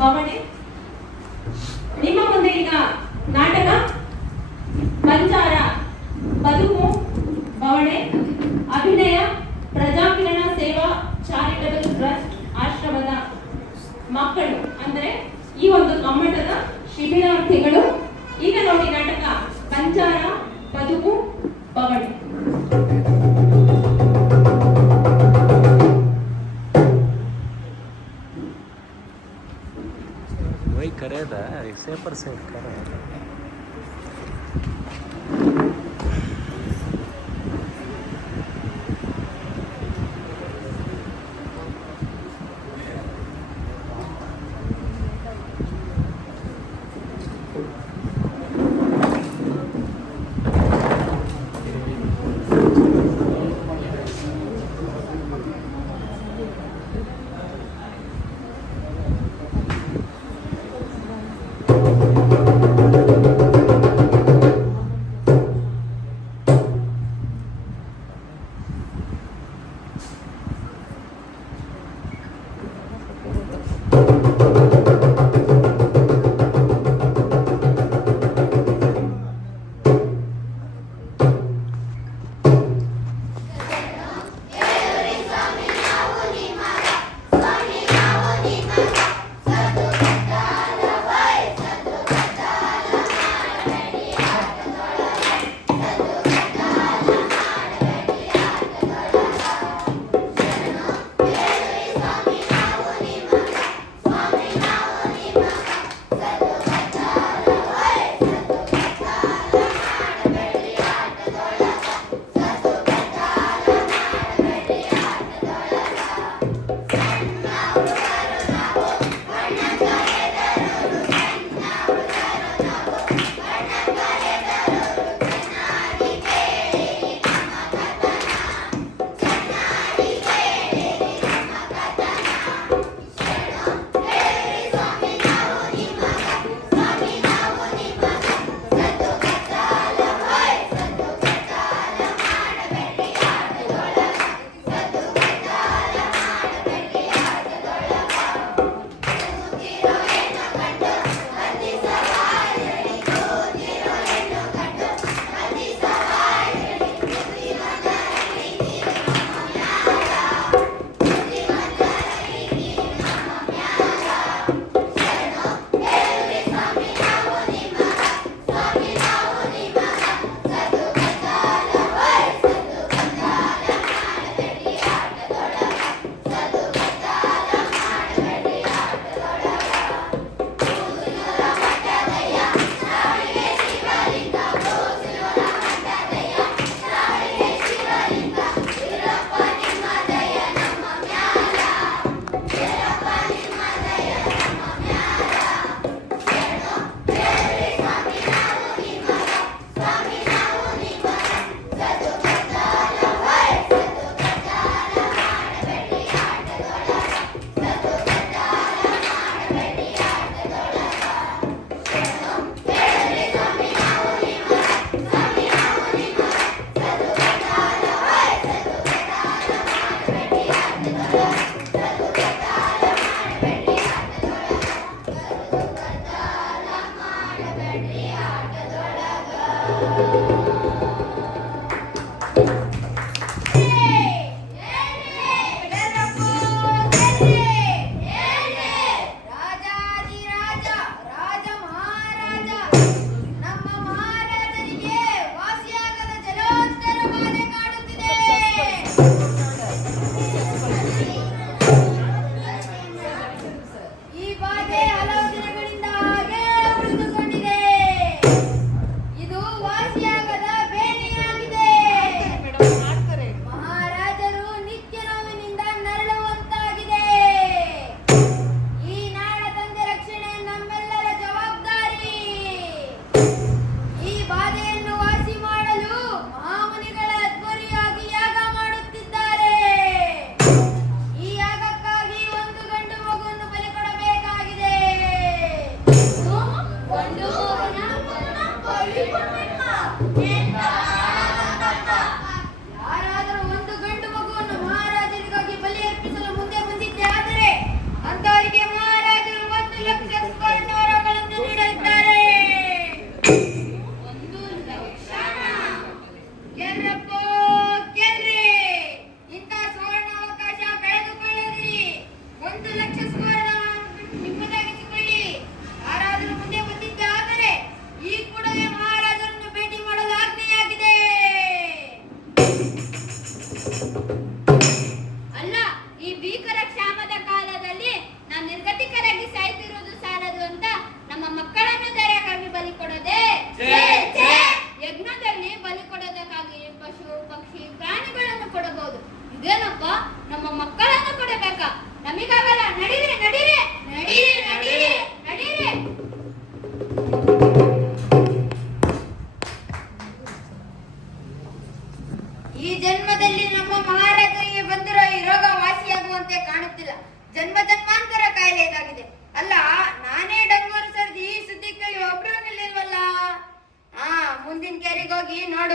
ಬವಣೆ. ನಿಮ್ಮ ಮುಂದೆ ಈಗ ನಾಟಕ ಬಂಜಾರ ಬದುಕು ಬವಣೆ, ಅಭಿನಯ ಪ್ರಜಾಕಿರಣ ಸೇವಾ ಚಾರಿಟಬಲ್ ಟ್ರಸ್ಟ್ ಆಶ್ರಮದ ಮಕ್ಕಳು ಅಂದರೆ ಈ ಒಂದು ಕಮ್ಮಟದ ಶಿಬಿರಾರ್ಥಿಗಳು. ಈಗ ನೋಡಿ ನಾಟಕ ಬಂಜಾರ ಬದುಕು ಬವಣೆ. वही करेगा ऐसे पर से करे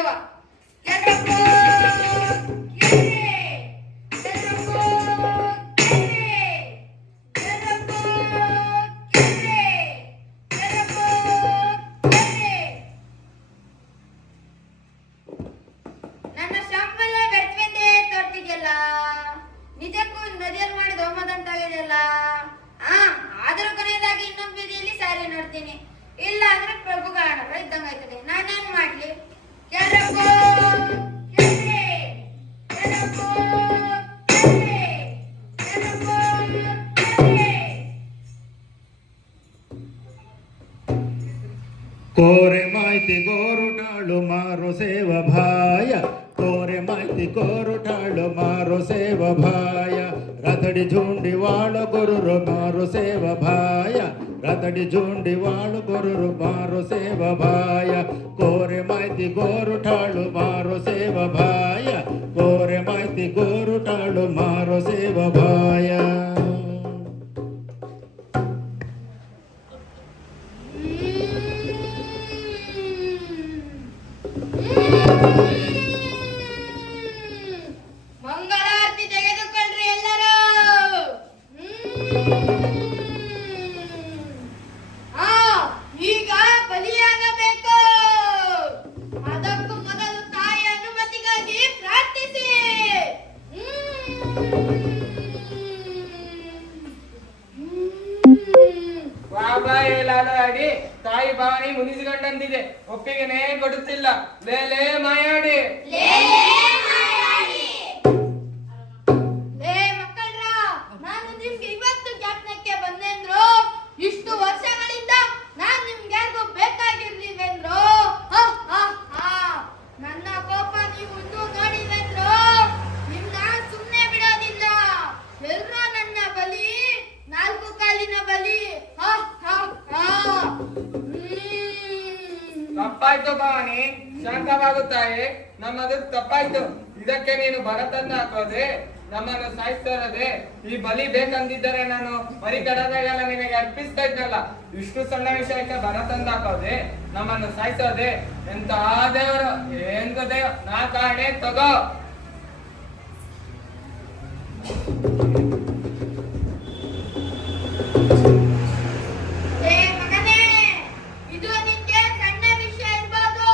ಸೇವ. ಎಲ್ಲಪ್ಪೋ ಗೆಲ್ಲೆ, ಎಲ್ಲಪ್ಪೋ ಗೆಲ್ಲೆ, ಎಲ್ಲಪ್ಪೋ ಗೆಲ್ಲೆ, ಎಲ್ಲಪ್ಪೋ ಗೆಲ್ಲೆ. ನನ್ನ ಶ್ರಮವೆಲ್ಲ ವ್ಯರ್ಥವೆಂದೇ ತೋರ್ತಿದ್ಯಲ್ಲ, ನಿಜಕ್ಕೂ ನದಿಯಲ್ಲಿ ಮಾಡಿದ ಹೋಮದಂತಾಗಿದೆಯಲ್ಲ. ಆದರೂ ಕೊನೆಯದಾಗಿ ಇನ್ನೊಂದು ಬೀದಿಯಲ್ಲಿ ಸಾರಿ ನೋಡ್ತೀನಿ. ಇಲ್ಲ ಅಂದ್ರೆ ಪ್ರಭುಗಾಣ ಇದ್ದಂಗಾಯ್ತದೆ. ನಾನೇನ್ ಮಾಡ್ಲಿ? ಕೆಲಪ್ಪೋ ಗೆಲ್ಲೆ, ಕೆಲಪ್ಪೋ ಗೆಲ್ಲೆ, ಕೆಲಪ್ಪೋ ಗೆಲ್ಲೆ. ಕೋರೆ ಮಾಯ್ತಿ ಗೋರುಟಾಳು ಮಾರು ಸೇವ ಭಾಯ, ಕೋರೆ ಮಾಯ್ತಿ ಗೋರುಟಾಳು ಮಾರು ಸೇವ ಭಾಯ. ರತಡಿ झुंडी वाळु गुरुरु मारु सेव भाय, रतडी झुंडी वाळु गुरुरु मारु सेव भाय. कोरे माहिती गोरुठाळु मारु सेव भाय, कोरे माहिती गोरुठाळु मारु सेव भाय. ಮಂಗಳಾರತಿ ತೆಗೆದುಕೊಳ್ಳ್ರಿ ಎಲ್ಲರೂ. ಈಗ ಬಲಿಯಾಗಬೇಕು. ಅದಕ್ಕೂ ಮೊದಲು ತಾಯಿಯ ಅನುಮತಿಗಾಗಿ ಪ್ರಾರ್ಥಿಸಿ. ಬಾಬಾಯಿ ಲಾಲಾಡಿ ತಾಯಿ ಭಾವನೆ ಮುನಿಸಿಕೊಂಡಂತಿದೆ, ಒಪ್ಪಿಗೆನೇ ಕೊಡುತ್ತಿಲ್ಲ. ಲೇಲೇ ಮಾಯಾಡಿ, ಮಕ್ಕಳ್ರ, ನಾನು ನಿಮ್ಗೆ ಇವತ್ತು ಜ್ಞಾಪನಕ್ಕೆ ಬಂದೇಂದ್ರು. ಇಷ್ಟು ವರ್ಷಗಳಿಂದ ನಾನ್ ನಿಮ್ಗೆ ಯಾರಿಗೂ ಬೇಕಾಗಿರ್ಲಿಲ್ವೇಂದ್ರು. ನನ್ನ ಕೋಪ ನೀವು ಇನ್ನೂ ನೋಡಿಲ್ವೇಂದ್ರು. ನಿಮ್ನ ಸುಮ್ನೆ ಬಿಡೋದಿಲ್ಲ. ಎಲ್ರೋ ನನ್ನ ಬಲಿ, ನಾಲ್ಕು ಕಾಲಿನ ಬಲಿ. ತಪ್ಪಾಯ್ತು ಭಾವನೆ, ಶಾಂತವಾಗುತ್ತಾಯೆ. ನಮ್ಮದು ತಪ್ಪಾಯ್ತು. ಇದಕ್ಕೆ ನೀನು ಭರತನ್ನ ಹಾಕೋದೆ, ನಮ್ಮನ್ನು ಸಾಯಿಸ್ತಾರದೆ. ಈ ಬಲಿ ಬೇಕಂದಿದ್ದರೆ ನಾನು ಮರಿಕಡದಾಗೆಲ್ಲ ನಿನಗೆ ಅರ್ಪಿಸ್ತಾ ಇದ್ದಲ್ಲ. ಇಷ್ಟು ಸಣ್ಣ ವಿಷಯಕ್ಕೆ ಭರತಂದ ಹಾಕೋದೆ, ನಮ್ಮನ್ನು ಸಾಯಿಸೋದೆ. ಎಂತ ದೇವರು, ಏನ್ ಗೊತ್ತೇವ ನಾ ಕಾಣೆ ತಗೋ. ಮಗನೇ, ಇದು ನಿನ್ಗೆ ಸಣ್ಣ ವಿಷಯ ಇರ್ಬೋದು,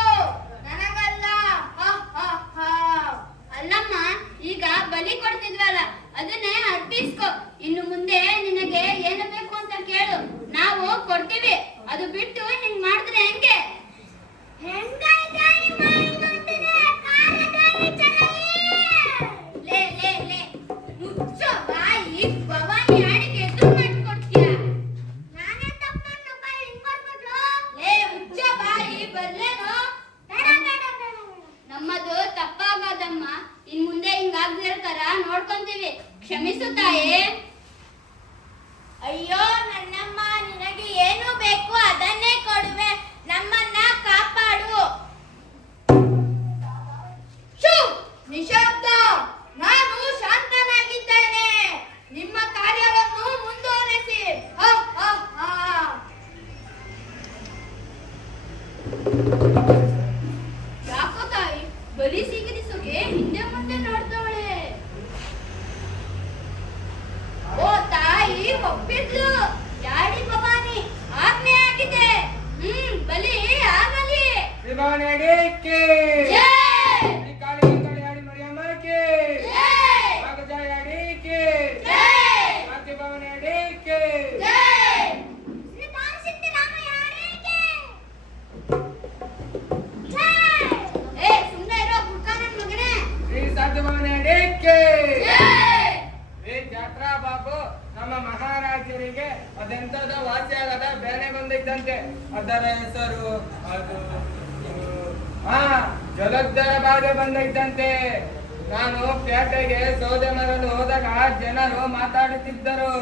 ನನಗಲ್ಲ. ಅಲ್ಲಮ್ಮ, ಈಗ ಬಲಿ ಕೊಡ್ತಿದ್ವಲ್ಲ, ಅದನ್ನೇ ಅರ್ಪಿಸ್ಕೊ. ಇನ್ನು ಮುಂದೆ ನಿನಗೆ ಏನು ಬೇಕು ಅಂತ ಕೇಳು, ನಾವು ಕೊಡ್ತೀವಿ. ಅದು ಬಿಟ್ಟು ಹಿಂಗ್ ಮಾಡಿದ್ರೆ ಹೆಂಗೆ? ಮುಚ್ಚೋ ಬಾಯಿ, ಭವಾನಿ ಆಡಿಗೆ ಎದುರು ಮಾಡ್ಕೊಡ್ತೀಯ. ಮುಚ್ಚೋ ಬಾಯಿ, ಬರ್ಲೇನೋ? ನಮ್ಮದು ತಪ್ಪಾಗೋದಮ್ಮ. ಇನ್ ಮುಂದೆ ಹಿಂಗಾಗ್ದಿರ್ತಾರ ನೋಡ್ಕೊಂತೀವಿ. ಕ್ಷಮಿಸು ತಾಯೇ. ಅಯ್ಯೋ ನನ್ನಮ್ಮ, ನಿನಗೆ ಏನು ಬೇಕು ಅದನ್ನೇ ಕೊಡುವೆ. ನಮ್ಮನ್ನ ಕಾಪಾಡು. ನಿಶಬ್ದ. ನಾನು ಶಾಂತನಾಗಿದ್ದೇನೆ. ನಿಮ್ಮ ಕಾರ್ಯವನ್ನು ಮುಂದುವರೆಸಿ. ಯಾಕೋ ತಾಯಿ, ಬಲಿ ಸ್ವೀಕರಿಸೋಕೆ ಹಿಂದೆ ಮುಂದೆ ನೋಡ್ತಾವಳೆ. ಓ ತಾಯಿ ಒಪ್ಪಿದ್ಲು. ಯಾಡಿ ಭವಾನಿ, ಆಜ್ಞೆ ಆಗಿದೆ. ಬಲಿ ಆಗಲಿ. ಭವಾನಿ ಅಡಿಕೆ, ಈ ಕಾಳಿ ಆಡಿ ಮರಿಯಮ್ಮಕ್ಕೆ, ನಾಗಜಾಯ ಅಡಿಕೆ, ಮಾತೆ ಭವಾನಿ ಅಡಿಕೆ. ಸುಮ್ಮನೆ ಇರೋ ಬುಡ್ಕಾನ ಮಗನೇ. ಶ್ರೀ ಸಾಧ್ಯ ಭವಾನಿ ಅಡಿಕೆ. ಜಾತ್ರಾ ಬಾಬು, ನಮ್ಮ ಮಹಾರಾಜರಿಗೆ ಅದೆಂತದ ವಾಸಿಯಾಗದ ಬೇನೆ ಬಂದಿದ್ದಂತೆ. ಅದರ ಹೆಸರು ಅದು ಜಲಧರ ಬಾಧೆ ಬಂದಿದ್ದಂತೆ. ನಾನು ಪೇಟೆಗೆ ಸೌದೆ ಮರಲು ಹೋದಾಗ ಜನರು ಮಾತಾಡುತ್ತಿದ್ದರು.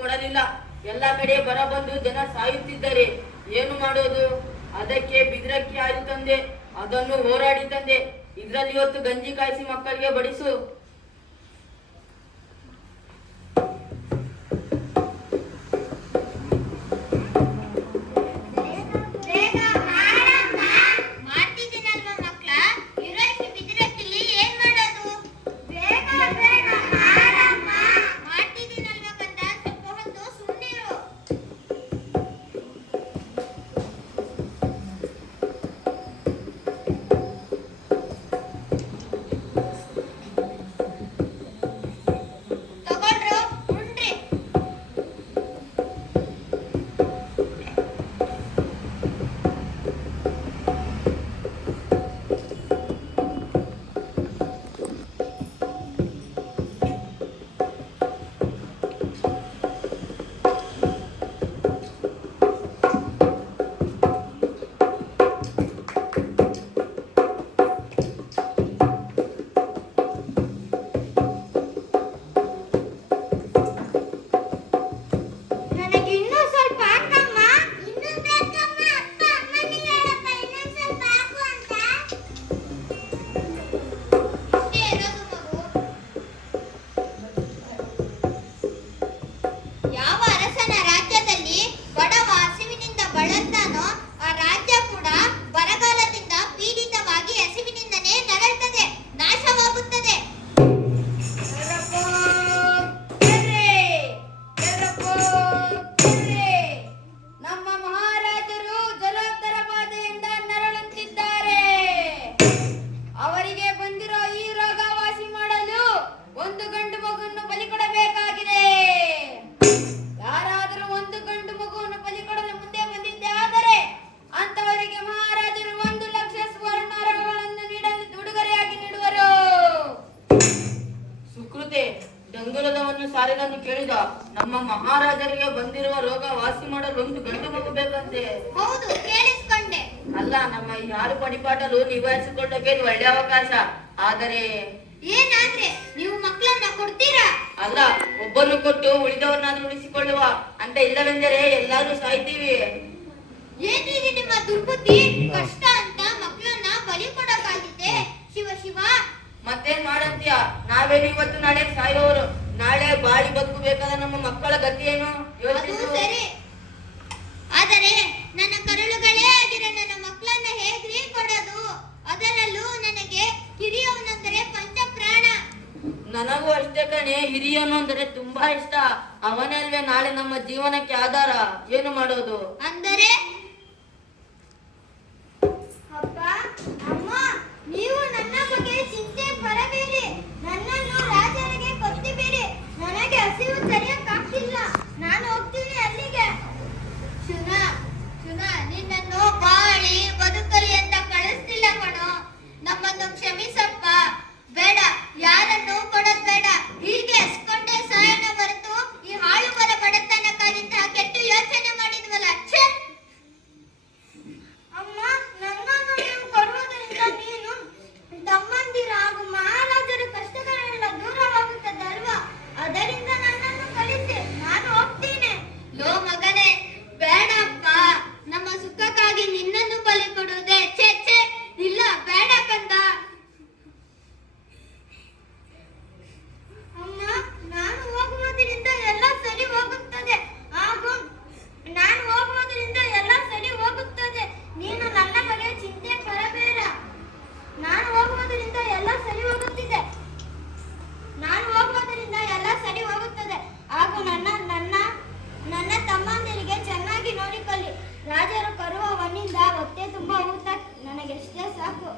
ಕೊಡಲಿಲ್ಲ. ಎಲ್ಲ ಕಡೆ ಬರ ಬಂದು ಜನ ಸಾಯುತ್ತಿದ್ದಾರೆ. ಏನು ಮಾಡೋದು? ಅದಕ್ಕೆ ಬಿದ್ರಕ್ಕಿ ಆಯ್ದು ತಂದೆ, ಅದನ್ನು ಹೋರಾಡಿ ತಂದೆ. ಇದ್ರಲ್ಲಿ ಇವತ್ತು ಗಂಜಿ ಕಾಯಿಸಿ ಮಕ್ಕಳಿಗೆ ಬಡಿಸು. ಸಾರಿದನ್ನು ಕೇಳಿದ. ನಮ್ಮ ಮಹಾರಾಜರಿಗೆ ಬಂದಿರುವ ರೋಗ ವಾಸಿ ಮಾಡಲು ಒಂದು ಗಂಡು ಮಗು ಬೇಕಂತೆ. ಹೌದು, ಕೇಳಿಸ್ಕೊಂಡೆ. ಅಲ್ಲ, ನಮ್ಮ ಯಾರು ಪಡಿಪಾಟಲು ನಿಭಾಯಿಸಿಕೊಳ್ಳಕ್ಕೆ ಇದು ಒಳ್ಳೆ ಅವಕಾಶ. ಆದರೆ ಏನಾದ್ರೆ ನೀವು ಮಕ್ಕಳನ್ನ ಕೊಡ್ತೀರಾ? ಅಲ್ಲ, ಒಬ್ಬನ್ನು ಕೊಟ್ಟು ಉಳಿದವರನ್ನಾದ್ರೂ ಉಳಿಸಿಕೊಳ್ಳುವ ಅಂತ. ಇಲ್ಲವೆಂದರೆ ಎಲ್ಲರೂ ಸಾಯ್ತೀವಿ. ಏನಿದೆ ನಿಮ್ಮ ದುರ್ಬುದ್ಧಿ? ಕಷ್ಟ ಅಂತ ಮಕ್ಕಳನ್ನ ಬಲಿ ಕೊಡಕ್ಕಾಗಿದೆ? ಶಿವ ಶಿವ, ಮತ್ತೇನ್ ಮಾಡಂತೀಯ? ನಾವೇನು ಇವತ್ತು ನಾಳೆ ಸಾಯೋರು. ನಾಳೆ ಬಾಳಿ ಬದುಕಬೇಕಾದ ನಮ್ಮ ಮಕ್ಕಳ ಗತಿ ಏನು? ಅದು ಸರಿ. ಆದರೆ ನನ್ನ ಕರುಳುಗಳೇ ಆಗಿರೋ ನನ್ನ ಮಕ್ಕಳನ್ನ ಹೇಗ್ರಿ ಕೊಡೋದು? ಅದರಲ್ಲೂ ನನಗೆ ಹಿರಿಯವನೆಂದರೆ ಪಂಚಪ್ರಾಣ. ನನಗೂ ಅಷ್ಟೇ ಕಣೆ, ಹಿರಿಯನು ಅಂದರೆ ತುಂಬಾ ಇಷ್ಟ. ಅವನಲ್ವೇ ನಾಳೆ ನಮ್ಮ ಜೀವನಕ್ಕೆ ಆಧಾರ. ಏನು ಮಾಡೋದು? ಅಂದರೆ ಅಪ್ಪ ಅಮ್ಮ, ನೀವು ನನ್ನ ಬಗ್ಗೆ ಚಿಂತೆ ಪಡಬೇಡಿ. ನನ್ನನ್ನು ರಾಜನಿಗೆ ಕೊಟ್ಟಿಬೇಡಿ. ನನಗೆ ಹಸಿವು ತಡೆಯಕ್ಕಾಗ್ತಿಲ್ಲ. ನಾನು ಹೋಗ್ತೀನಿ ಅಲ್ಲಿಗೆ. ಶುನ ಶುನ, ನಿನ್ನನ್ನು ಬಾಳಿ ಬದುಕಲಿ ಅಂತ ಕಳಿಸ್ತಿಲ್ಲ ಕಣೋ. ನಮ್ಮನ್ನು ಕ್ಷಮಿಸಪ್ಪ. ಬೇಡ, ಯಾರನ್ನು ಕೊಡೋದ್ ಬೇಡ. ಹೀಗೆ ಎಸ್ಕೊಂಡೆ ಸಾಯನ ಹೊರತು ಈ ಹಾಳು ಬರ ಬಡತನಕ್ಕಾಗಿಂತ ಕೆಟ್ಟ ಯೋಚನೆ ಮಾಡಿದ್ವಲ್ಲ. ಛೆ! ಅಮ್ಮ, ನನ್ನನ್ನು ನೀವು ಕೊಡುವುದರಿಂದ ನೀನು ತಮ್ಮಂದಿರ ಹಾಗೂ ಮಹಾರಾಜರ ಕಷ್ಟಗಳೆಲ್ಲ ದೂರವಾಗುತ್ತದಲ್ವಾ? ಅದರಿಂದ ನನ್ನನ್ನು ಕಳಿಸಿ, ನಾನು ಹೋಗ್ತೀನಿ. ಲೋ ಮಗನೇ, ಬೇಡಪ್ಪ. ನಮ್ಮ ಸುಖಕ್ಕಾಗಿ ನಿನ್ನನ್ನು ಬಲಿ ಕೊಡುವುದೇ? ಛೆ ಛೆ, ಇಲ್ಲ, ಬೇಡ ಕಂದ. ಅಮ್ಮ, ನಾನು ಹೋಗುವುದರಿಂದ ಎಲ್ಲ ಸರಿ ಹೋಗುತ್ತದೆ. ಹಾಗೂ ನಾನು ಹೋಗುವುದರಿಂದ ಎಲ್ಲ ಸರಿ ಹೋಗುತ್ತದೆ. ನೀನು ನನ್ನ ಬಗ್ಗೆ ಚಿಂತೆ ಪಡಬೇಡ. ನಾನು ಹೋಗುವುದರಿಂದ ಎಲ್ಲ ಸರಿ ಹೋಗುತ್ತಿದೆ. ನಾನು ಹೋಗುವುದರಿಂದ ಎಲ್ಲ ಸರಿ ಹೋಗುತ್ತದೆ. ಹಾಗೂ ನನ್ನ ತಮ್ಮಂದಿರಿಗೆ ಚೆನ್ನಾಗಿ ನೋಡಿಕೊಳ್ಳಿ. ರಾಜರು ಕರುವ ಹೊನ್ನಿಂದ ಹೊಟ್ಟೆ ತುಂಬ ಊಟ ನನಗೆಷ್ಟೇ ಸಾಕು.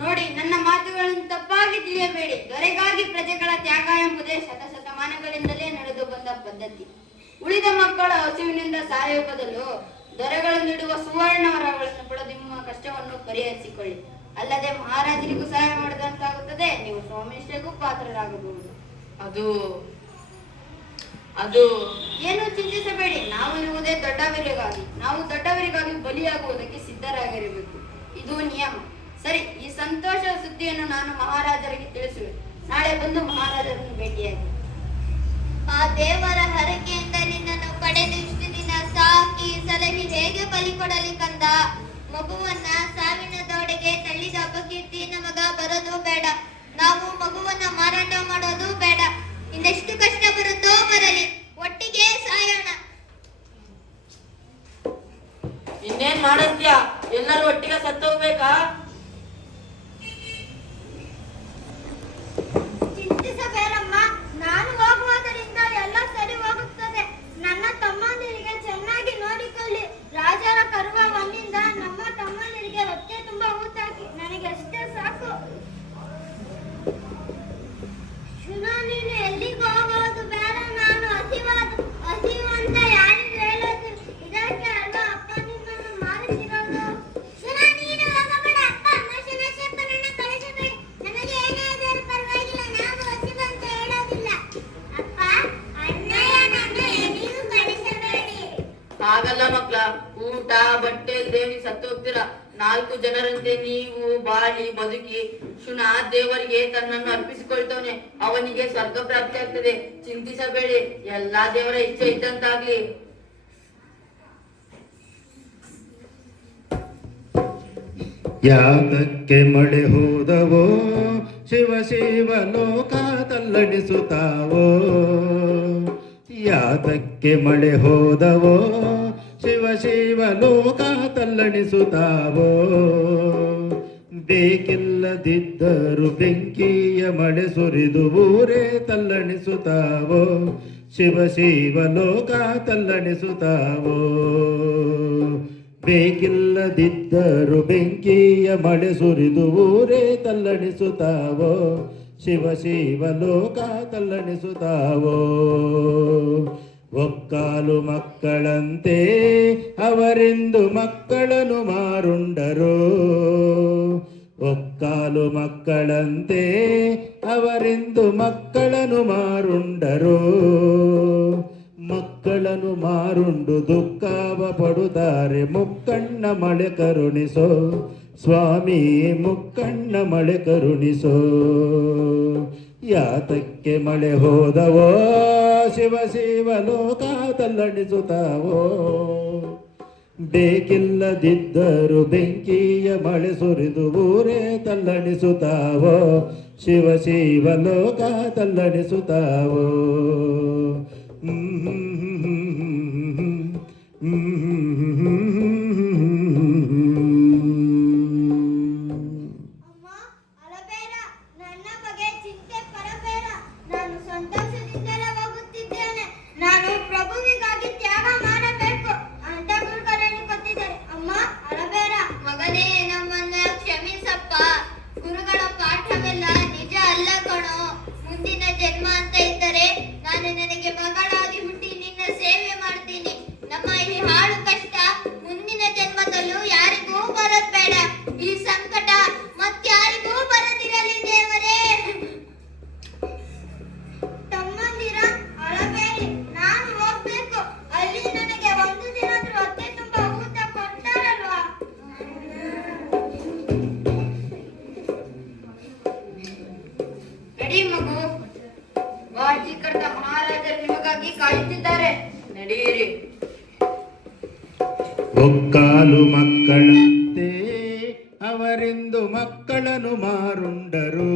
ನೋಡಿ, ನನ್ನ ಮಾತುಗಳನ್ನು ತಪ್ಪಾಗಿ ತಿಳಿಯಬೇಡಿ. ದೊರೆಗಾಗಿ ಪ್ರಜೆಗಳ ತ್ಯಾಗ ಎಂಬುದೇ ಶತಶತಮಾನಗಳಿಂದಲೇ ನಡೆದು ಬಂದ ಪದ್ಧತಿ. ಉಳಿದ ಮಕ್ಕಳ ಹಸಿವಿನಿಂದ ಸಾಯುವ ಬದಲು ದೊರೆಗಳು ನೀಡುವ ಸುವರ್ಣ ವರಗಳನ್ನು ಪಡೆದು ನಿಮ್ಮ ಕಷ್ಟವನ್ನು ಪರಿಹರಿಸಿಕೊಳ್ಳಿ. ಅಲ್ಲದೆ ಮಹಾರಾಜರಿಗೂ ಸಹಾಯ ಮಾಡಿದಂತಾಗುತ್ತದೆ. ನೀವು ಸೋಮೇಶ್ವರಿಗೂ ಪಾತ್ರರಾಗಬಹುದು. ಅದು ಏನು ಚಿಂತಿಸಬೇಡಿ. ನಾವು ಇರುವುದೇ ದೊಡ್ಡವರಿಗಾಗಿ. ನಾವು ದೊಡ್ಡವರಿಗಾಗಿ ಬಲಿಯಾಗುವುದಕ್ಕೆ ಸಿದ್ಧರಾಗಿರಬೇಕು. ಇದು ನಿಯಮ. ಸರಿ, ಈ ಸಂತೋಷದ ಸುದ್ದಿಯನ್ನು ನಾನು ಮಹಾರಾಜರಿಗೆ ತಿಳಿಸುವೆ. ನಾಳೆ ಬಂದು ಮಹಾರಾಜರನ್ನು ಭೇಟಿಯಾಗಿ. ಆ ದೇವರ ಹರಕೆಯಿಂದ ನಿನ್ನನ್ನು ಪಡೆದು ಇಷ್ಟು ದಿನ ಸಾಕಿ ಸಲಹಿ ಹೇಗೆ ಬಲಿ ಕೊಡಲಿ ಕಂದ. ಮಗುವನ್ನ ಸಾವಿನ ದೋಡೆಗೆ ತಳ್ಳಿದ ಅಪಕೀರ್ತಿ ನಮಗ ಬರೋದು ಬೇಡ. ನಾವು ಮಗುವನ್ನ ಮಾರಾಟ ಮಾಡೋದು ಬೇಡ. ಇನ್ನೆಷ್ಟು ಕಷ್ಟ ಬರುತ್ತೋ ಬರಲಿ, ಒಟ್ಟಿಗೆ ಸಾಯೋಣ. ಇನ್ನೇನ್ ಮಾಡತ್ಯ? ಎಲ್ಲರೂ ಒಟ್ಟಿಗೆ ಸತ್ತೋಗ್ಬೇಕಾ? ಚಿಂತಿಸಬೇಡಮ್ಮ, ನಾನು ಹೋಗುವುದರಿಂದ ಎಲ್ಲ ಸರಿ ಹೋಗುತ್ತದೆ. ನನ್ನ ತಮ್ಮಂದಿರಿಗೆ ಚೆನ್ನಾಗಿ ನೋಡಿಕೊಳ್ಳಿ. ರಾಜರ ಕರುವ ಮಣ್ಣಿಂದ ನಮ್ಮ ತಮ್ಮಂದಿರಿಗೆ ಹೊಟ್ಟೆ ತುಂಬಾ ಊಟ ಹಾಕಿ ನನಗೆ ಅಷ್ಟೇ ಸಾಕು. ಶುನ, ನೀನು ಎಲ್ಲಿಗೆ ಹೋಗೋದು ಬೇಡ. ನಾನು ಹಸಿವು ಅಂತ ಯಾರಿಗೂ ಹೇಳೋದು. ಇದಕ್ಕೆ ಅಲ್ಲ ಅಪ್ಪ ನಿನ್ನನ್ನು ಮಾರಿಸಿರೋದು. ಶುನ, ನೀನು ಹೋಗಬೇಡ. ಅಪ್ಪ ಶುನಶೇಖರನ್ನ ಕಳಿಸಬೇಡಿ. ನಮಗೆ ಏನೇ ಆದರೂ ಪರವಾಗಿಲ್ಲ, ನಾವು ಹಸಿವು ಅಂತ ಹೇಳೋದಿಲ್ಲ. ಅಪ್ಪ, ಅಣ್ಣಯ್ಯ ನನ್ನ ಎಲ್ಲಿಗೂ ಕಳಿಸಬೇಡಿ. ಹಾಗಲ್ಲ ಮಕ್ಳ, ಊಟ ಬಟ್ಟೆ ದೇವಿ ಸತ್ತೋಗ್ತೀರಾ. 4 ಜನರಂತೆ ನೀವು ಬಾಳಿ ಬದುಕಿ ಶುನ ದೇವರಿಗೆ ತನ್ನನ್ನು ಅರ್ಪಿಸಿಕೊಳ್ತವನೆ. ಅವನಿಗೆ ಸ್ವರ್ಗ ಪ್ರಾಪ್ತಿ ಆಗ್ತದೆ. ಚಿಂತಿಸಬೇಡಿ, ಎಲ್ಲಾ ದೇವರ ಇಚ್ಛೆ ಇದ್ದಂತಾಗ್ಲಿ. ಯಾತಕ್ಕೆ ಮಳೆ ಹೋದವೋ ಶಿವ ಶಿವ ಲೋಕ ತಲ್ಲಣಿಸುತ್ತಾವೋ. ಯಾತಕ್ಕೆ ಮಳೆ ಹೋದವೋ ಶಿವ ಶಿವ ಲೋಕ ತಲ್ಲಣಿಸುತ್ತಾವೋ. ಬೇಕಿಲ್ಲದಿದ್ದರೂ ಬೆಂಕಿಯ ಮಳೆ ಸುರಿದು ಊರೇ ತಲ್ಲಣಿಸುತ್ತಾವೋ. ಶಿವ ಶಿವ ಲೋಕ ತಲ್ಲಣಿಸುತ್ತಾವೋ. ಬೇಕಿಲ್ಲದಿದ್ದರೂ ಬೆಂಕಿಯ ಮಳೆ ಸುರಿದು ಊರೇ ತಲ್ಲಣಿಸುತ್ತಾವೋ. ಶಿವ ಶಿವ ಲೋಕ ತಲ್ಲಣಿಸುತ್ತಾವೋ. ಒಕ್ಕಾಲು ಮಕ್ಕಳಂತೆ ಅವರೆಂದು ಮಕ್ಕಳನ್ನು ಮಾರುಂಡರೋ. ಒಕ್ಕಾಲು ಮಕ್ಕಳಂತೆ ಅವರೆಂದು ಮಕ್ಕಳನ್ನು ಮಾರುಂಡರೋ. ಮಕ್ಕಳನ್ನು ಮಾರುಂಡು ದುಃಖವ ಪಡುತ್ತಾರೆ. ಮುಕ್ಕಣ್ಣ ಮಳೆ ಕರುಣಿಸೋ ಸ್ವಾಮಿ, ಮುಕ್ಕಣ್ಣ ಮಳೆ ಕರುಣಿಸೋ. ಯಾತಕ್ಕೆ ಮಳೆ ಹೋದವೋ ಶಿವ ಶಿವ ಲೋಕ ತಲ್ಲಣಿಸುತ್ತಾವೋ. ಬೇಕಿಲ್ಲದಿದ್ದರೂ ಬೆಂಕಿಯ ಮಳೆ ಸುರಿದು ಊರೇ ತಲ್ಲಣಿಸುತ್ತಾವೋ. ಶಿವ ಶಿವ ಲೋಕ ತಲ್ಲಣಿಸುತ್ತಾವೋ. ಅಮ್ಮ, ಅಳಬೇಡ. ನನ್ನ ಬಗ್ಗೆ ಚಿಂತೆ ಪಡಬೇಡ. ನಾನು ಸಂತೋಷದಿಂದಲೇ ಹೋಗುತ್ತಿದ್ದೇನೆ. ನಾನು ಪ್ರಭುವಿಗಾಗಿ ತ್ಯಾಗ ಮಾಡಬೇಕು ಅಂತ ಗುರುಗಳನ್ನು ಕೊಟ್ಟಿದ್ದಾರೆ. ಅಮ್ಮ, ಅಳಬೇಡ. ಮಗನೇ, ನಮ್ಮನ್ನ ಕ್ಷಮಿಸಪ್ಪ. ಗುರುಗಳ ಪಾಠವೆಲ್ಲ ನಿಜ ಅಲ್ಲ ಕಣೋ. ಮುಂದಿನ ಜನ್ಮ ಅಂತ ಇದ್ದರೆ ನಾನು ನಿನಗೆ ಮಗಳಾಗಿ ಹುಟ್ಟಿ ನಿನ್ನ ಸೇವೆ ಮಾಡ್ತೀನಿ. ನಮ್ಮ ಈ ಹಾಳು ಕಷ್ಟ ಮುಂದಿನ ಜನ್ಮದಲ್ಲೂ ಯಾರಿಗೂ ಬರೋದ್ ಬೇಡ. ಈ ಸಂಕಟ ಮತ್ಯಾರಿಗೂ ಬರದಿರಲಿ ದೇವರೇ. ತಮ್ಮಂದಿರ, ಅಳಬೇಡಿ. ನಾನು ಹೋಗ್ಬೇಕು. ಅಲ್ಲಿ ನನಗೆ ಒಂದು ದಿನಾದ್ರೂ ಹೊಟ್ಟೆ ತುಂಬಾ ಊಟ ಕೊಡ್ತಾರಲ್ವಾ? ನಡಿ ಮಗು, ವಾಚಿಕರ್ತ ಮಹಾರಾಜರು ನಿಮಗಾಗಿ ಕಾಯುತ್ತಿದ್ದಾರೆ. ನಡೆಯಿರಿ. ಒಕ್ಕಾಲು ಮಕ್ಕಳಂತೆ ಅವರೆಂದು ಮಕ್ಕಳನ್ನು ಮಾರುಂಡರು.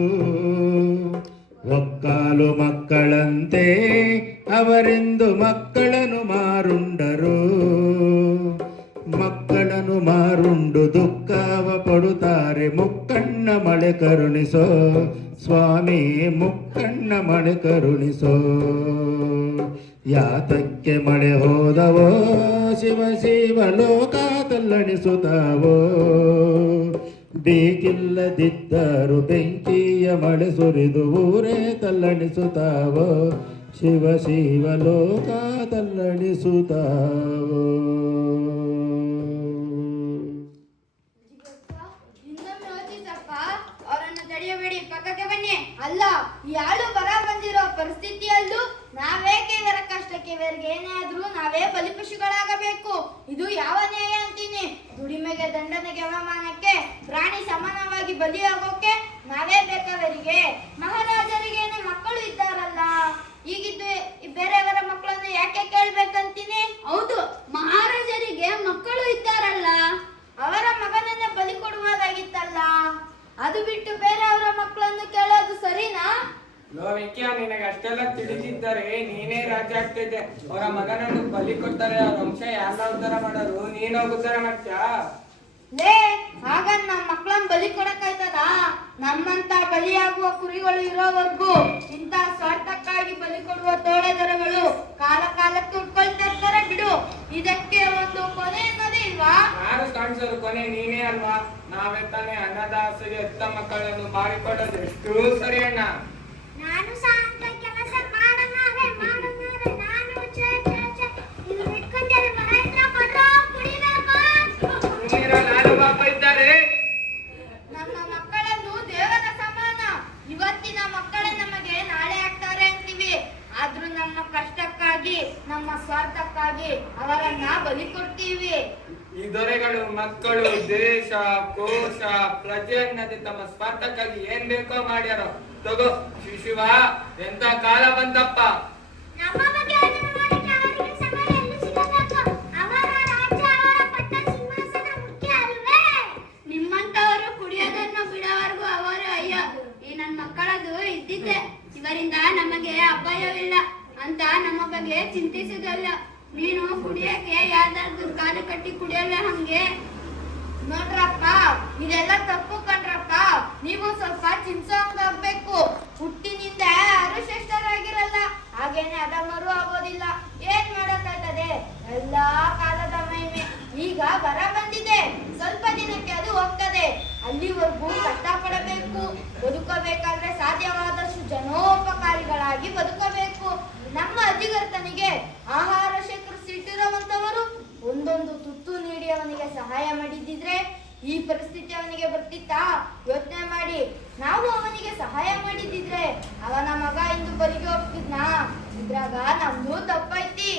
ಒಕ್ಕಾಲು ಮಕ್ಕಳಂತೆ ಅವರೆಂದು ಮಕ್ಕಳನ್ನು ಮಾರುಂಡರು. ಮಕ್ಕಳನ್ನು ಮಾರುಂಡು ದುಃಖವ ಪಡುತ್ತಾರೆ. ಮುಕ್ಕಣ್ಣ ಮಳೆ ಕರುಣಿಸೋ ಸ್ವಾಮಿ, ಮುಕ್ಕಣ್ಣ ಮಳೆ ಕರುಣಿಸೋ. ಯಾತಕ್ಕೆ ಮಳೆ ಹೋದವೋ ಶಿವ ಶಿವ ಲೋಕ ತಲ್ಲಣಿಸುತ್ತಾವೋ. ಬೇಕಿಲ್ಲದಿದ್ದರೂ ಬೆಂಕಿಯ ಮಳೆ ಸುರಿದು ಊರೇ ತಲ್ಲಣಿಸುತ್ತಾವೋ. ಶಿವ ಶಿವ ಲೋಕ ತಲ್ಲಣಿಸುತ್ತಾವೋ. ಇನ್ನೊಮ್ಮೆ ಯೋಚಿಸಪ್ಪ. ಅವರನ್ನು ತಡೆಯಬೇಡಿ, ಪಕ್ಕಕ್ಕೆ ಬನ್ನಿ. ಅಲ್ಲ, ಯಾಳು ಬರ ಬಂದಿರೋ ಪರಿಸ್ಥಿತಿಯಲ್ಲೂ ನಾವೇಕೆ ಇವರ ಕಷ್ಟಕ್ಕೆ ಇವರಿಗೆ ಏನೇ ಆದ್ರೂ ನಾವೇ ಬಲಿಪಶುಗಳಾಗಬೇಕು? ಇದು ಯಾವ ನ್ಯಾಯ ಅಂತೀನಿ? ದುಡಿಮೆಗೆ ದಂಡನೆಗೆ ಅವಮಾನಕ್ಕೆ ಪ್ರಾಣಿ ಸಮಾನವಾಗಿ ಬಲಿಯಾಗೋಕೆ ನಾವೇ ಬೇಕಾವರಿಗೆ? ಮಹಾರಾಜರಿಗೇನು ಮಕ್ಕಳು ಇದ್ದಾರಲ್ಲ, ಈಗಿದ್ದು ಬೇರೆಯವರ ಮಕ್ಕಳನ್ನು ಯಾಕೆ ಕೇಳ್ಬೇಕಂತೀನಿ? ಹೌದು, ಮಹಾರಾಜರಿಗೆ ಮಕ್ಕಳು ಇದ್ದಾರಲ್ಲ, ಅವರ ಮಗನನ್ನ ಬಲಿ ಕೊಡುವುದಾಗಿತ್ತಲ್ಲ. ಅದು ಬಿಟ್ಟು ಬೇರೆಯವರ ಮಕ್ಕಳನ್ನು ಕೇಳೋದು ಸರಿನಾ? ಲೋವಿಕ್ಯ, ನಿನಗೆ ಅಷ್ಟೆಲ್ಲ ತಿಳಿದಿದ್ದರೆ ನೀನೇ ರಾಜ ಆಗ್ತಿದ್ದೆ. ಅವರ ಮಗನನ್ನು ಬಲಿ ಕೊಡ್ತಾರೆ, ಅವ್ರ ವಂಶ ಯಾರ ಉದ್ಧಾರ ಮಾಡೋರು? ನೀನೋಗಿ ಉದ್ಧಾರ ಮಾಡ್ತೀಯಾ? ಲೇ, ಹಾಗ ನಮ್ಮ ಮಕ್ಕಳನ್ನ ಬಲಿ ಕೊಡಕ್ಕಾಯ್ತದ? ನಮ್ಮಂತ ಬಲಿಯಾಗುವ ಕುರಿಗಳು ಇರೋವರೆಗೂ ಇಂಥ ಸ್ವಾರ್ಥಕ್ಕಾಗಿ ಬಲಿ ಕೊಡುವ ತೋಳೆದರಗಳು ಕಾಲ ಕಾಲಕ್ಕೆ ಉಟ್ಕೊಳ್ತಿರ್ತಾರೆ ಬಿಡು. ಇದಕ್ಕೆ ಒಂದು ಕೊನೆ ಅನ್ನೋದೇ ಇಲ್ವಾ? ಯಾರು ಕಾಣಿಸೋದು ಕೊನೆ? ನೀನೇ ಅಲ್ವಾ? ನಾವೇ ತಾನೇ ಅನ್ನದ ಆಸೆಗೆ ಎತ್ತ ಮಕ್ಕಳನ್ನು ಮಾರಿಕೊಳ್ಳೋದು ಎಷ್ಟು ಸರಿ ಅಣ್ಣ? ನಾನು ಸಹ ಅಂತ ಕೆಲಸ ಮಾಡನಾರೆ ನಾನು ಇದು ಬಿಟ್ಕೊಂಡರೆ ಮನೆಯಿಂದ ಕೊಡ್ರೋ ಕುಡಿಬೇಕು. ನಾನು ಪಾಪ ಇದ್ದಾರೆ. ನಮ್ಮ ಮಕ್ಕಳನ್ನು ದೇವರ ಸಮಾನ. ಇವತ್ತಿನ ಮಕ್ಕಳೇ ನಮಗೆ ನಾಳೆ ಆಗ್ತಾರೆ ಅಂತೀವಿ, ಆದ್ರೂ ನಮ್ಮ ಕಷ್ಟಕ್ಕಾಗಿ ನಮ್ಮ ಸ್ವಾರ್ಥಕ್ಕಾಗಿ ಅವರನ್ನ ಬಲಿ ಕೊಡ್ತೀವಿ. ಈ ದೊರೆಗಳು ಮಕ್ಕಳು ದೇಶ ಕೋಶ ಪ್ರಜೆ ಅನ್ನದೆ ತಮ್ಮ ಸ್ವಾರ್ಥಕ್ಕಾಗಿ ಏನ್ ಬೇಕೋ ಮಾಡ್ಯಾರೋ. ತಗೋ ಶಿಶುವ, ಎಂತ ಕಾಲ ಬಂತಪ್ಪ. ನಮ್ಮ ಬಗ್ಗೆ ಯೋಚನೆ ಮಾಡಕ್ಕೆ ಅವರಿಗೆ ಸಮಯ ಎಲ್ಲಿ ಸಿಗಬೇಕು? ಅವರ ರಾಜ್ಯ, ಅವರ ಪಟ್ಟ ಸಿಂಹಾಸನ ಮುಖ್ಯ ಅಲ್ವೇ? ನಿಮ್ಮಂತವರು ಕುಡಿಯೋದನ್ನು ಬಿಡೋವರೆಗೂ ಅವರು ಅಯ್ಯೋ ಈ ನನ್ನ ಮಕ್ಕಳದು ಇದ್ದಿದ್ದೆ, ಇವರಿಂದ ನಮಗೆ ಅಪಾಯವಿಲ್ಲ ಅಂತ ನಮ್ಮ ಬಗ್ಗೆ ಚಿಂತಿಸುವುದಲ್ಲ. ನೀನು ಕುಡಿಯಕ್ಕೆ ಯಾವ್ದಾದ್ರು ಕಾಲು ಕಟ್ಟಿ ಕುಡಿಯಲ್ಲ ಹಂಗೆ. ನೋಡ್ರಪ್ಪ, ಇದೆಲ್ಲ ತಪ್ಪು ಕಣ್ರಪ್ಪ. ನೀವು ಸ್ವಲ್ಪ ಚಿಂತಿಸೋಂಗಾಗ್ಬೇಕು. ಹುಟ್ಟಿನಿಂದ ಯಾರು ಶ್ರೇಷ್ಠರಾಗಿರಲ್ಲ, ಹಾಗೇನೆ ಅದಮ್ಮರು ಆಗೋದಿಲ್ಲ. ಏನ್ ಮಾಡಕ್ಕಾಗ್ತದೆ? ಎಲ್ಲಾ ಕಾಲದ ಮಹಿಮೆ. ಈಗ ಬರ ಬಂದಿದೆ, ಸ್ವಲ್ಪ ದಿನಕ್ಕೆ ಅದು ಹೋಗ್ತದೆ. ಅಲ್ಲಿವರೆಗೂ ಕಷ್ಟಪಡಬೇಕು. ಬದುಕಬೇಕಾದ್ರೆ ಸಾಧ್ಯವಾದಷ್ಟು ಜನೋಪಕಾರಿಗಳಾಗಿ ಬದುಕಬೇಕು. ನಮ್ಮ ಅಜ್ಜಿಗರ್ತನಿಗೆ ಆಹಾರ ಶೇಖರಿಸಿಟ್ಟಿರುವಂತವರು ಒಂದೊಂದು ತುತ್ತು ನೀಡಿ ಅವನಿಗೆ ಸಹಾಯ ಮಾಡಿದ್ದಿದ್ರೆ ಈ ಪರಿಸ್ಥಿತಿ ಅವನಿಗೆ ಬರ್ತಿತ್ತಾ? ಯೋಚನೆ ಮಾಡಿ. ನಾವು ಅವನಿಗೆ ಸಹಾಯ ಮಾಡಿದ್ದಿದ್ರೆ ಅವನ ಮಗ ಇಂದು ಬಲಿಗೆ ಹೋಗ್ತಿದ್ನಾ? ಇದ್ರಾಗ ನಮ್ದು ತಪ್ಪೈತಿ.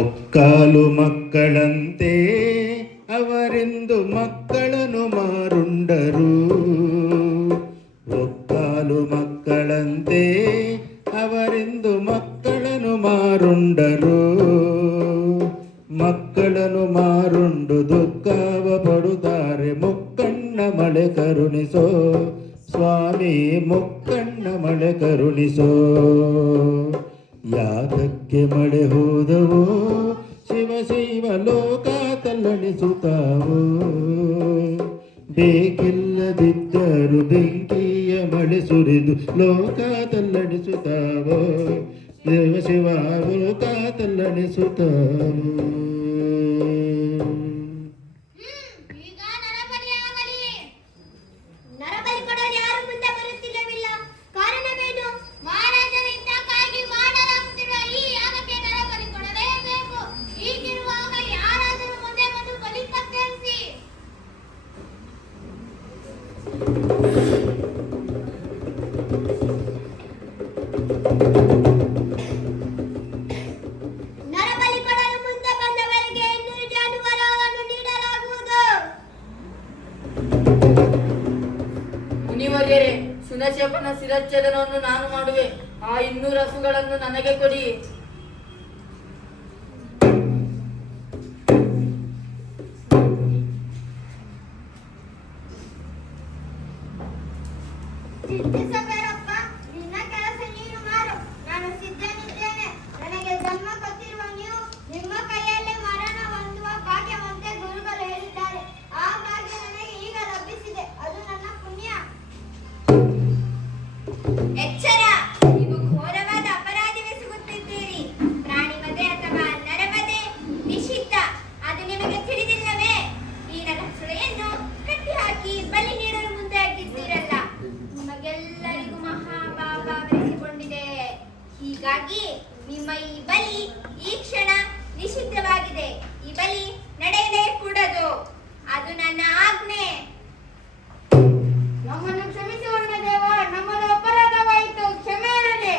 ಒಕ್ಕಾಲು ಮಕ್ಕಳಂತೆ ಅವರೆಂದು ಮಕ್ಕಳನ್ನು ಮಾರುಂಡರು. ಒಕ್ಕಾಲು ಮಕ್ಕಳಂತೆ ಅವರೆಂದು ಮಕ್ಕಳನ್ನು ಮಾರುಂಡರು. ಮಕ್ಕಳನ್ನು ಮಾರುಂಡು ದುಃಖವ ಪಡುತ್ತಾರೆ. ಮುಕ್ಕಣ್ಣ ಮಳೆ ಕರುಣಿಸೋ ಸ್ವಾಮಿ, ಮುಕ್ಕಣ್ಣ ಮಳೆ ಕರುಣಿಸೋ. ಯಾತಕ್ಕೆ ಮಳೆ ಹೋದವೋ ಶಿವ ಶಿವ ಲೋಕ ತಲ್ಲಣಿಸುತ್ತಾವೋ. ಬೇಕಿಲ್ಲದಿದ್ದರೂ ಬೆಂಕಿಯ ಮಳೆ ಸುರಿದು ಲೋಕ ತಲ್ಲಣಿಸುತ್ತಾವೋ. ಶಿವ ಶಿವ ಲೋಕ ತಲ್ಲಣಿಸುತ್ತಾವೋ. ಈಗ ನರಬಲಿ ಆಗಲಿ. ನರಬಲಿ ಕೊಡಲು ಯಾರು ಮುಂದೆ ಬರುತ್ತಿಲ್ಲವಿಲ್ಲ. ಕಾರಣವೇನು? ಮಹಾರಾಜರು ಇದ್ದಕ್ಕಾಗಿ ಮಾಡಲಾಗುತ್ತಿರುವ ಈ ಯಾಗಕ್ಕೆ ನರಬಲಿ ಕೊಡಲೇಬೇಕು. ಹೀಗಿರುವಾಗ ಯಾರಾದರೂ ಮುಂದೆ ಬಂದು ಬಲಿ ತಪ್ಪಿಸಿ. ನರಬಲಿ ಕೊಡಲು ಮುಂದೆ ಬಂದವರಿಗೆ 200 ಜಾನುವಾರುಗಳನ್ನು ನೀಡಲಾಗುವುದು. ಮುನಿವರ್ಯರೇ, ಸುನಶೇಪನ ಶಿರಚ್ಛೇದನವನ್ನು ನಾನು ಮಾಡುವೆ. ಆ 200 ಹಸುಗಳನ್ನು ನನಗೆ ಕೊಡಿ. ಚಿಂತಿಸಬೇಡಪ್ಪ, ನಿನ್ನ ಕೆಲಸ ನೀನು ಮಾಡು. ನಾನು ಸಿದ್ಧನಿದ್ದೇನೆ. ನನಗೆ ಜನ್ಮ ಕೊಟ್ಟಿರುವ ನೀವು ನಿಮ್ಮ ಕೈಯಲ್ಲೇ ಮರಣ ಹೊಂದುವ ಭಾಗ್ಯವಂತೆ ಗುರುಗಳು ಹೇಳಿದ್ದಾರೆ. ಆ ಭಾಗ್ಯ ನನಗೆ ಈಗ ಲಭಿಸಿದೆ. ಅದು ನನ್ನ ಪುಣ್ಯ. ಎಚ್ಚರ! ನೀವು ಘೋರವಾದ ಅಪರಾಧವೆಸಗುತ್ತಿದ್ದೀರಿ. ಪ್ರಾಣಿ ವಧೆ ಅಥವಾ ನರವಧೆ ನಿಷಿದ್ಧ. ಅದು ನಿಮಗೆ ತಿಳಿದಿಲ್ಲವೇ? ಈ ನನ್ನ ಸುಳೆಯನ್ನು ಕಟ್ಟಿ ಹಾಕಿ ಬಲಿ ನೀಡಲು ಮುಂದಾಗಿದ್ದೀರಲ್ಲ, ನಿಮಗೆಲ್ಲರಿಗೂ ಮಹಾಪಾಪವೆನಿಸಿಕೊಂಡಿದೆ. ಹೀಗಾಗಿ ನಿಮ್ಮ ಈ ಬಲಿ ಈ ಕ್ಷಣ ನಿಷಿದ್ಧವಾಗಿದೆ. ಈ ಬಲಿ ನಡೆಯದೇ ಕೂಡದು. ಅದು ನನ್ನ ಆಜ್ಞೆ. ನಮ್ಮನ್ನು ಕ್ಷಮಿಸಿ ದೇವ. ನಮ್ಮದು ಅಪರಾಧವಾಯಿತು, ಕ್ಷಮೆ ಇರಲಿ.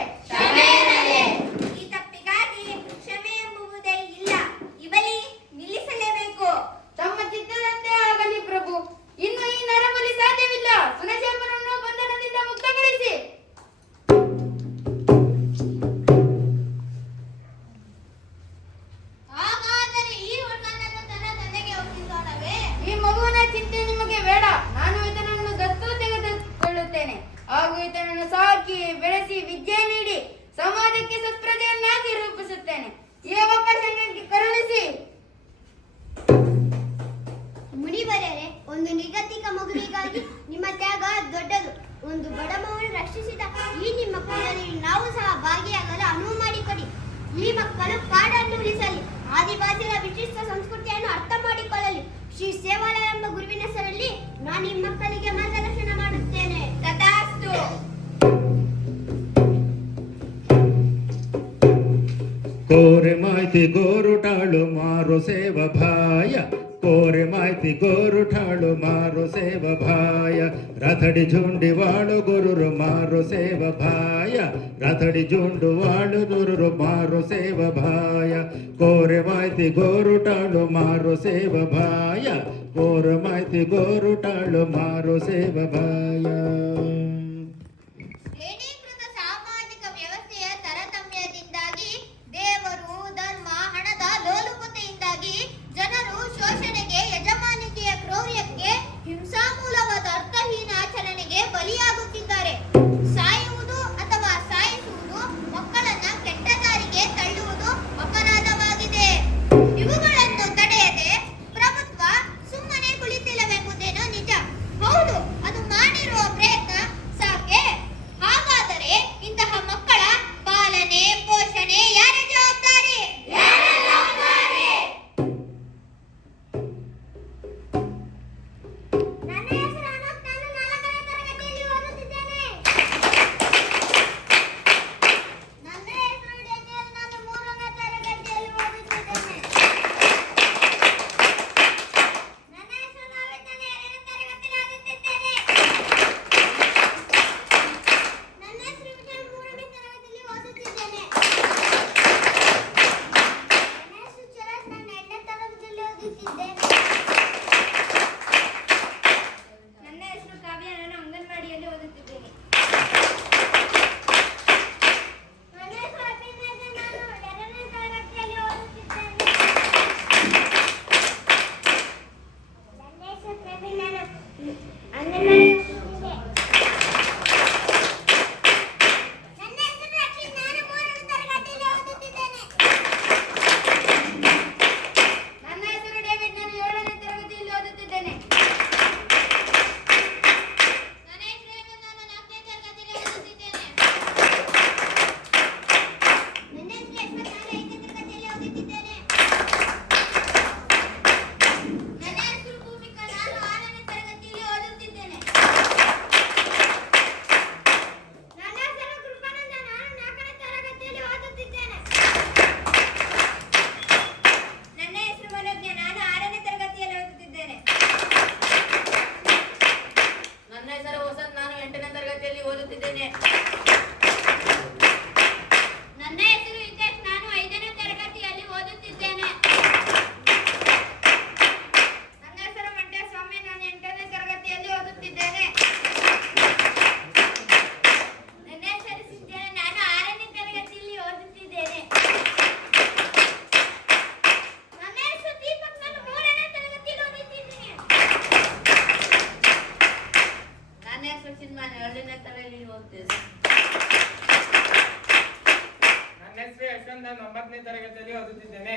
ಈ ತಪ್ಪಿಗಾಗಿ ಕ್ಷಮೆ ಎಂಬುವುದೇ ಇಲ್ಲ. ಈ ಬಲಿ ಶ್ರೀ ಸೇವಾಲಯ ಎಂಬ ಗುರುವಿನ ಹೆಸರಲ್ಲಿ ನಾನು ಈ ಮಕ್ಕಳಿಗೆ ಮಾರ್ಗದರ್ಶನ ಮಾಡುತ್ತೇನೆ. ತಥಾಸ್ತು. ಕೋರೆ ಮಾಹಿತಿ ಗೋರುಟಾಳು ಮಾರು ಸೇವ ಭಾಯ, ಕೋರೆ ಮಾಹಿತಿ ಗೋರುಟಾಳು ಮಾರು ಸೇವ ಭಾಯ, ರಥಡಿ ಜುಂಡಿ ವಾಳು ಗುರುರು ಮಾರು ಸೇವ ಭಾಯ, ರಥಡಿ ಜುಂಡು ವಾಳು ಗುರುರು ಮಾರು ಸೇವ ಭಾಯ, ಕೋರೆ ಮಾಹಿತಿ ಗೋರುಟಾಳು ಮಾರು ಸೇವ ಭಾಯ, ಕೋರೆ ಮಾಹಿತಿ ಗೋರುಟಾಳು ಮಾರು ಸೇವ ಭಾಯ. ಶ್ರೇಣೀಕೃತ ಸಾಮಾಜಿಕ ವ್ಯವಸ್ಥೆಯ ತಾರತಮ್ಯದಿಂದಾಗಿ ದೇವರು, ಧರ್ಮ, ಹಣದ ಲೋಲುಪತೆಯಿಂದಾಗಿ ಜನರು ಶೋಷಣೆಗೆ, ಯಜಮಾನಿಕೆಯ ಕ್ರೌರ್ಯಕ್ಕೆ, ಹಿಂಸಾಮೂಲವಾದ ಅರ್ಥಹೀನ ಆಚರಣೆಗೆ ಬಲಿಯಾಗುತ್ತಿದ್ದಾರೆ. ಸಾಯುವುದು ಅಥವಾ ಸಾಯಿಸುವುದು, ಮಕ್ಕಳನ್ನ ಕೆಟ್ಟ ದಾರಿಗೆ ತಳ್ಳುವುದು ಅಪರಾಧವಾಗಿದೆ. ಇವುಗಳನ್ನು ತಡೆಯದೆ ಪ್ರಭುತ್ವ ಸುಮ್ಮನೆ ಕುಳಿತಿಲ್ಲವೆಂಬುದೇನೋ ನಿಜ. ಹೌದು, ಅದು ಮಾಡಿರುವ ಪ್ರಯತ್ನ ಸಾಕೆ. ಹಾಗಾದರೆ ಇಂತಹ ಮಕ್ಕಳ ಪಾಲನೆ, ಪೋಷಣೆ ಯಾರ ಜವಾಬ್ದಾರಿ? ನನ್ನ ಹೆಸರು ಅನೂಪ್, ನಾನು 4ನೇ ತರಗತಿಯಲ್ಲಿ ಓದುತ್ತಿದ್ದೇನೆ. ನನ್ನ ಹೆಸರು ಡೇನಿಯಲ್, ನಾನು 3ನೇ ತರಗತಿಯಲ್ಲಿ ಓದುತ್ತಿದ್ದೇನೆ. ನನ್ನ ಹೆಸರು ನಾವಿದ್, ನಾನು 2ನೇ ತರಗತಿಯಲ್ಲಿ ಓದುತ್ತಿದ್ದೇನೆ. ನನ್ನ ಹೆಸರು ವಿಜಯ್, 3ನೇ ತರಗತಿಯಲ್ಲಿ ಓದುತ್ತಿದ್ದೇನೆ. ನನ್ನ ಹೆಸರು ಚರಸ್, ನಾನು 2ನೇ ತರಗತಿಯಲ್ಲಿ ಓದುತ್ತಿದ್ದೇನೆ. ನನ್ನ ಹೆಸರು ಕಾವ್ಯ, ನಾನು ಅಂಗನವಾಡಿಯಲ್ಲಿ ಓದುತ್ತಿದ್ದೇನೆ. ನನ್ನ ಹೆಸರು ಅಭಿನಯ, ನಾನು 2ನೇ ತರಗತಿಯಲ್ಲಿ ಓದುತ್ತಿದ್ದೇನೆ. ನನ್ನ ಹೆಸರು ಪ್ರವೀಣ್, ನಾನು ಅಂಗನವಾಡಿಯಲ್ಲಿ ಓದುತ್ತಿದ್ದೇನೆ. ನನ್ನ ಹೆಸರು ರಕ್ಷಿತ್, ನಾನು 3ನೇ ತರಗತಿಯಲ್ಲಿ ಓದುತ್ತಿದ್ದೇನೆ. ನನ್ನ ಹೆಸರು ಡೇವಿಡ್, ನಾನು 7ನೇ ತರಗತಿಯಲ್ಲಿ ಓದುತ್ತಿದ್ದೇನೆ. ನನ್ನ ಹೆಸರು ಹೇಮಂತ್, ನಾನು 4ನೇ ತರಗತಿಯಲ್ಲಿ ಓದುತ್ತಿದ್ದೇನೆ. ನನ್ನ ಹೆಸರು ಯಶ್ವಂತ್, ನಾನು 5ನೇ ತರಗತಿಯಲ್ಲಿ ಓದುತ್ತಿದ್ದೇನೆ. ನನ್ನ ಹೆಸರು ಭೂಮಿಕಾ, ನಾನು 6ನೇ ತರಗತಿಯಲ್ಲಿ ಓದುತ್ತಿದ್ದೇನೆ. ನನ್ನ ಹೆಸರು ಕೃಪಾನಂದ, ನಾನು 4ನೇ ತರಗತಿಯಲ್ಲಿ ಓದುತ್ತಿದ್ದೇನೆ. ನನ್ನ ಹೆಸರು ಮನೋಜ್ಞ, ನಾನು 6ನೇ ತರಗತಿಯಲ್ಲಿ ಓದುತ್ತಿದ್ದೇನೆ. ನನ್ನ ಹೆಸರು ವಸಂತ್, ನಾನು 8ನೇ ತರಗತಿಯಲ್ಲಿ ಓದುತ್ತಿದ್ದೇನೆ. ನನ್ನ ಹೆಸರು ಹಿತೇಶ್, ನಾನು 5ನೇ ತರಗತಿಯಲ್ಲಿ ಓದುತ್ತಿದ್ದೇನೆ. ನನ್ನ ಹೆಸರು ಮಂಡ್ಯ ಸ್ವಾಮಿ, ನಾನು 8ನೇ ತರಗತಿಯಲ್ಲಿ ಓದುತ್ತಿದ್ದೇನೆ. ನನ್ನ ಹೆಸರು ಸಿಂಚನ, ನಾನು 6ನೇ ತರಗತಿಯಲ್ಲಿ ಓದುತ್ತಿದ್ದೇನೆ. ನನ್ನ ಹೆಸರು ದೀಪಕ್, ನಾನು 3ನೇ ತರಗತಿಯಲ್ಲಿ ಓದುತ್ತಿದ್ದೇನೆ. ನನ್ನ ಹೆಸರು ಚಿನ್ಮಯ್, 2ನೇ ತರಗತಿಯಲ್ಲಿ ಓದುತ್ತೇನೆ. ನನ್ನ ಹೆಸರು ಯಶವಂತ್, ನಾನು 9ನೇ ತರಗತಿಯಲ್ಲಿ ಓದುತ್ತಿದ್ದೇನೆ.